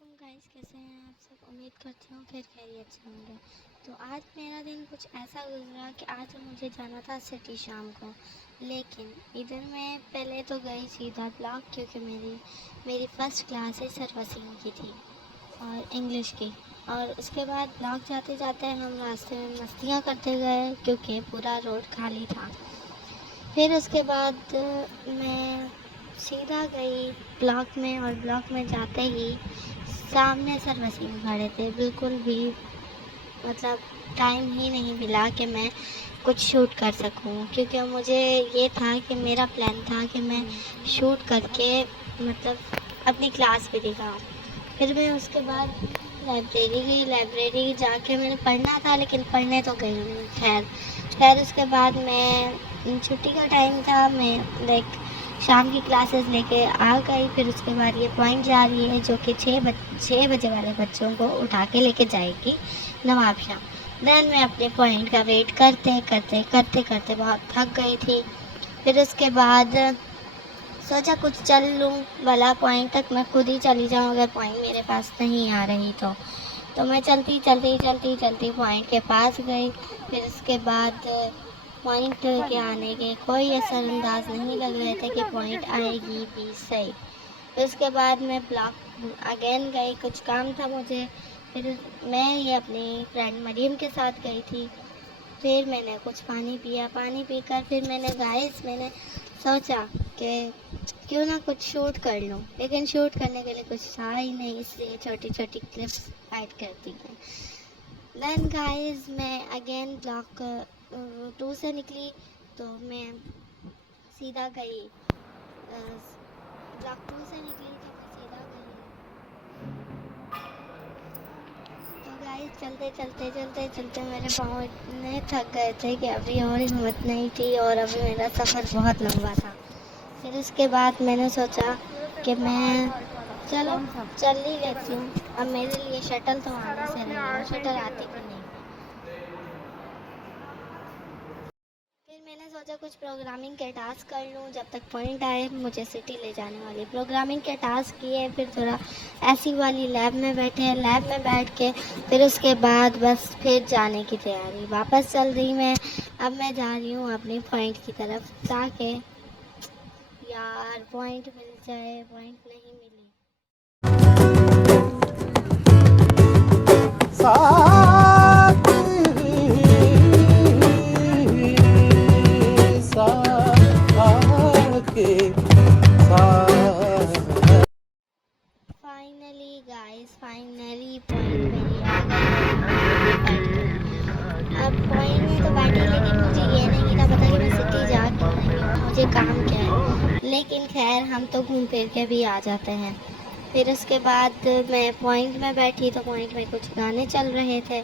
वालेकुम गाइस, कैसे हैं आप सब। उम्मीद करती हूँ फिर खैरियत से होंगे। तो आज मेरा दिन कुछ ऐसा गुजरा कि आज मुझे जाना था सिटी शाम को, लेकिन इधर मैं पहले तो गई सीधा ब्लॉक, क्योंकि मेरी फ़र्स्ट क्लास है सरवसिंग की थी और इंग्लिश की। और उसके बाद ब्लॉक जाते जाते हम रास्ते में मस्तियाँ करते गए क्योंकि पूरा रोड खाली था। फिर उसके बाद मैं सीधा गई ब्लॉक में, और ब्लॉक में जाते ही सामने सर वसीम खड़े थे। बिल्कुल भी मतलब टाइम ही नहीं मिला कि मैं कुछ शूट कर सकूं, क्योंकि मुझे ये था कि मेरा प्लान था कि मैं शूट करके मतलब अपनी क्लास भी दिखाऊं। फिर मैं उसके बाद लाइब्रेरी जाके मैंने पढ़ना था, लेकिन पढ़ने तो गई नहीं। खैर उसके बाद मैं छुट्टी का टाइम था, मैं लाइक शाम की क्लासेस लेके आ गई। फिर उसके बाद ये पॉइंट जा रही है जो कि 6 बजे वाले बच्चों को उठा के लेके जाएगी नवाब शाह। देन मैं अपने पॉइंट का वेट करते बहुत थक गई थी। फिर उसके बाद सोचा कुछ चल लूँ, वाला पॉइंट तक मैं खुद ही चली जाऊँ अगर पॉइंट मेरे पास नहीं आ रही तो मैं चलती पॉइंट के पास गई। फिर उसके बाद पॉइंट के आने के कोई असरअंदाज नहीं लग रहे थे कि पॉइंट आएगी भी सही। फिर उसके बाद मैं ब्लॉक अगेन गई, कुछ काम था मुझे। फिर मैं ये अपनी फ्रेंड मरीम के साथ गई थी। फिर मैंने कुछ पानी पीकर फिर मैंने सोचा कि क्यों ना कुछ शूट कर लूँ, लेकिन शूट करने के लिए कुछ था ही नहीं, इसलिए छोटी छोटी क्लिप्स ऐड करती हैं। देन गाइस मैं अगेन ब्लॉक 2 से निकली, तो मैं सीधा गई ब्लॉक 2 से निकली तो मैं सीधा गई। तो गाइस चलते मेरे पाँव इतने थक गए थे कि अभी और हिम्मत नहीं थी, और अभी मेरा सफ़र बहुत लंबा था। फिर उसके बाद मैंने सोचा कि मैं चलो चल ही लेती हूँ। अब मेरे लिए शटल तो आने से रही है, शटल आती भी नहीं। फिर मैंने सोचा कुछ प्रोग्रामिंग के टास्क कर लूँ, जब तक पॉइंट आए मुझे सिटी ले जाने वाली। प्रोग्रामिंग के टास्क किए, फिर थोड़ा ऐसी वाली लैब में बैठ के फिर उसके बाद बस फिर जाने की तैयारी, वापस चल रही मैं। अब मैं जा रही हूँ अपनी पॉइंट की तरफ, ताकि यार पॉइंट मिल जाए, पॉइंट नहीं मिली। साथ के साथ फाइनली गाइस, फाइनली पॉइंट मेरी आ गई। अब पॉइंट में तो बैठी, लेकिन मुझे ये नहीं था पता कि मैं सिटी जा क्यों रही हूँ, मुझे काम क्या है। लेकिन खैर हम तो घूम फिर के भी आ जाते हैं। फिर उसके बाद मैं पॉइंट में बैठी तो पॉइंट में कुछ गाने चल रहे थे।